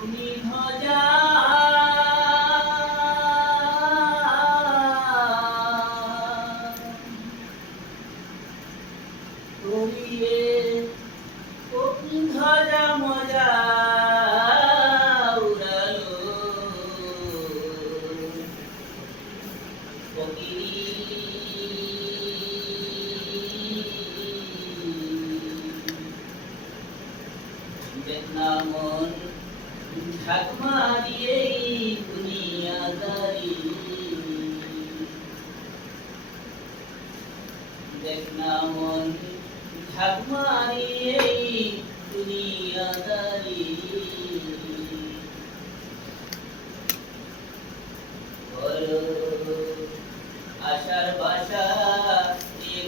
অগ্নিধ্বজা করিয়ে অগ্নিধ্বজা মজা উড়ালো দেখনা মন ঝাঁক মারিয়ে দুনিয়াদারি দেখনা মন ঝাঁক মারিয়ে দুনিয়াদারি বলো আশার বাসা এ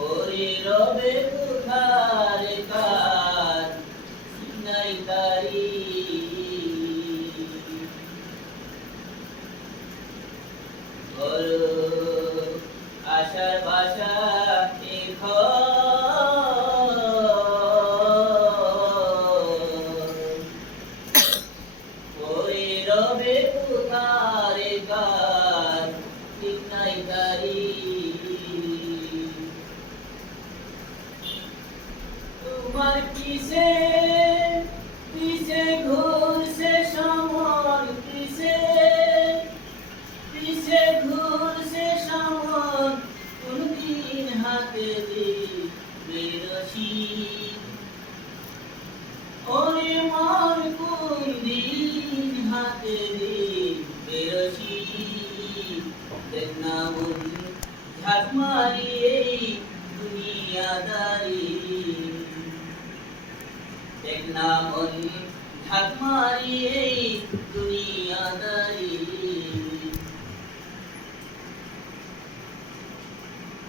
ওরে রবে কোথার কার সিনাই তারি বলো আশার বাসা এ ওরে রবে কোথার কার সিনাই তারি তোমার পিছে পিছে ঘুরছে সমর পিছে পিছে ঘুরছে সমর কোনদিন হাতে দিবে রশি ওরে মন কোনদিন হাতে দিবে রশি দেখনা মন ঝাঁক মারিয়ে দুনিয়াদারি দেখনা মন ঝাঁক মারিয়ে দুনিয়াদারি